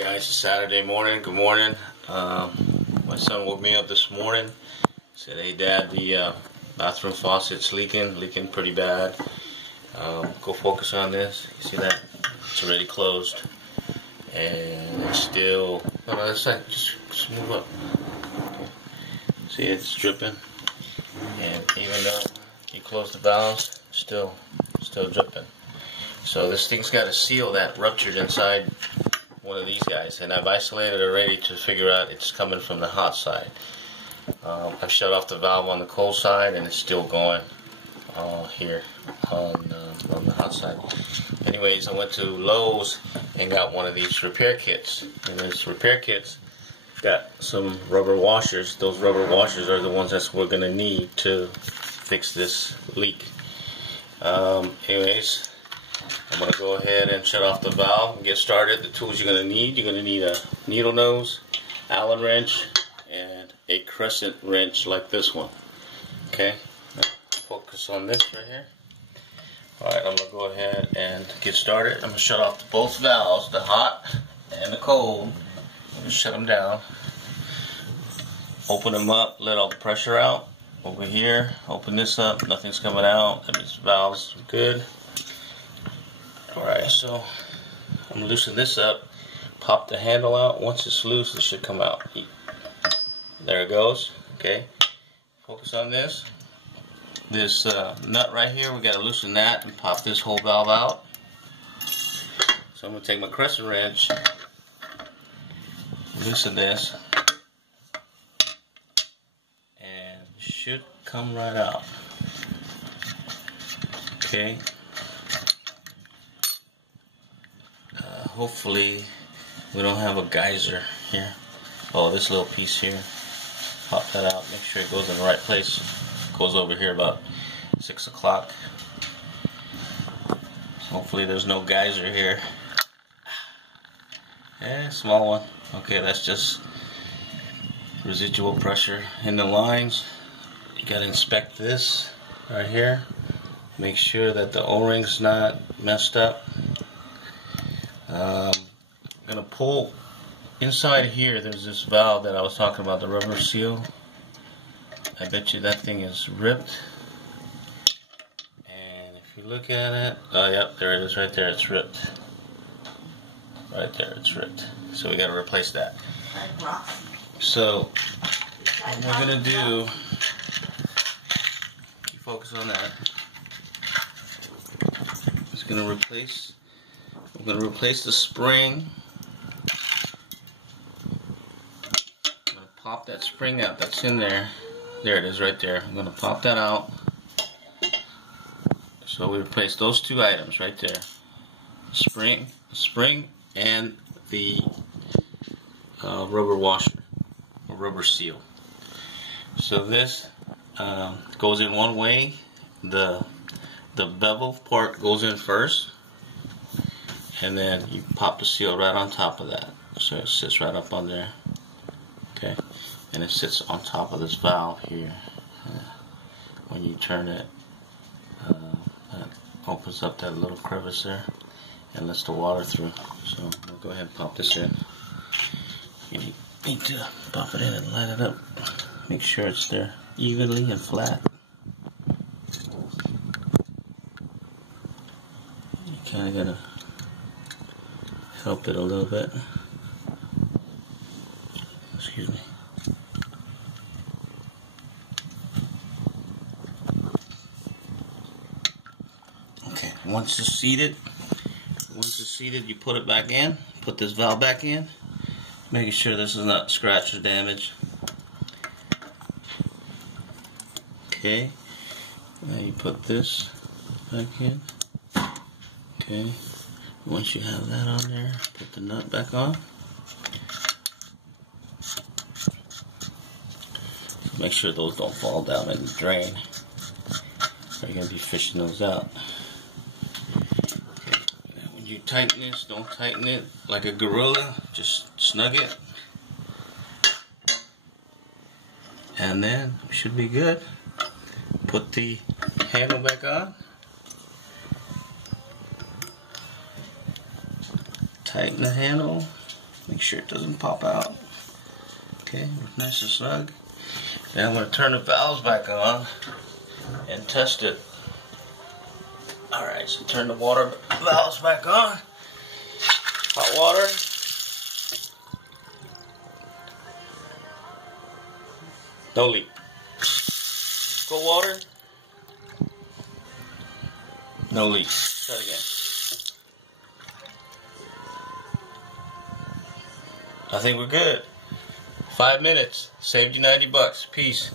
Guys, it's Saturday morning. Good morning. My son woke me up this morning. Said, "Hey Dad, the bathroom faucet's leaking pretty bad. Go focus on this. You see that? It's already closed, and it's still. No, that's not. Just move up. Okay. See, it's dripping, and even though you close the valves, still dripping. So this thing's got a seal that ruptured inside one of these guys, and I've isolated it already to figure out it's coming from the hot side. I've shut off the valve on the cold side, and it's still going here on the hot side. Anyways, I went to Lowe's and got one of these repair kits, and this repair kit's got some rubber washers. Those rubber washers are the ones that we're going to need to fix this leak. Anyways, I'm going to go ahead and shut off the valve and get started. The tools you're going to need a needle nose, Allen wrench, and a crescent wrench like this one. Okay, now focus on this right here. Alright, I'm going to go ahead and get started. I'm going to shut off both valves, the hot and the cold. I'm going to shut them down. Open them up, let all the pressure out. Over here, open this up, nothing's coming out. That means the valves are good. Alright, so I'm going to loosen this up, pop the handle out. Once it's loose, it should come out. There it goes. Okay, focus on this. This nut right here, we got to loosen that and pop this whole valve out. So I'm going to take my crescent wrench, loosen this, and it should come right out. Okay. Hopefully we don't have a geyser here. Oh, this little piece here. Pop that out. Make sure it goes in the right place. It goes over here about 6 o'clock. Hopefully there's no geyser here. Small one. Okay, that's just residual pressure in the lines. You gotta inspect this right here. Make sure that the O-ring's not messed up. I'm going to pull inside here. There's this valve that I was talking about, the rubber seal. I bet you that thing is ripped. And if you look at it, oh yep, there it is right there, it's ripped. Right there, it's ripped. So we got to replace that. So what we're going to do, keep focus on that. It's going to replace. I'm going to replace the spring. I'm going to pop that spring out that's in there. There it is right there. I'm going to pop that out. So we replace those two items right there. Spring and the rubber washer or rubber seal. So this goes in one way. The bevel part goes in first. And then you pop the seal right on top of that. So it sits right up on there. Okay. And it sits on top of this valve here. When you turn it, that opens up that little crevice there and lets the water through. So we'll go ahead and pop this in. You need to pop it in and line it up. Make sure it's there evenly and flat. You kind of gotta help it a little bit. Excuse me. Okay, once it's seated, you put it back in. Put this valve back in, making sure this is not scratched or damaged. Okay, now you put this back in. Okay. Once you have that on there, put the nut back on. Make sure those don't fall down in the drain. You're going to be fishing those out. Okay. Now when you tighten this, don't tighten it like a gorilla. Just snug it. And then we should be good. Put the handle back on. Tighten the handle. Make sure it doesn't pop out. Okay, nice and snug. Now I'm going to turn the valves back on and test it. Alright, so turn the water valves back on. Hot water. No leak. Cold water. No leak. Try it again. I think we're good. 5 minutes. Saved you $90. Peace.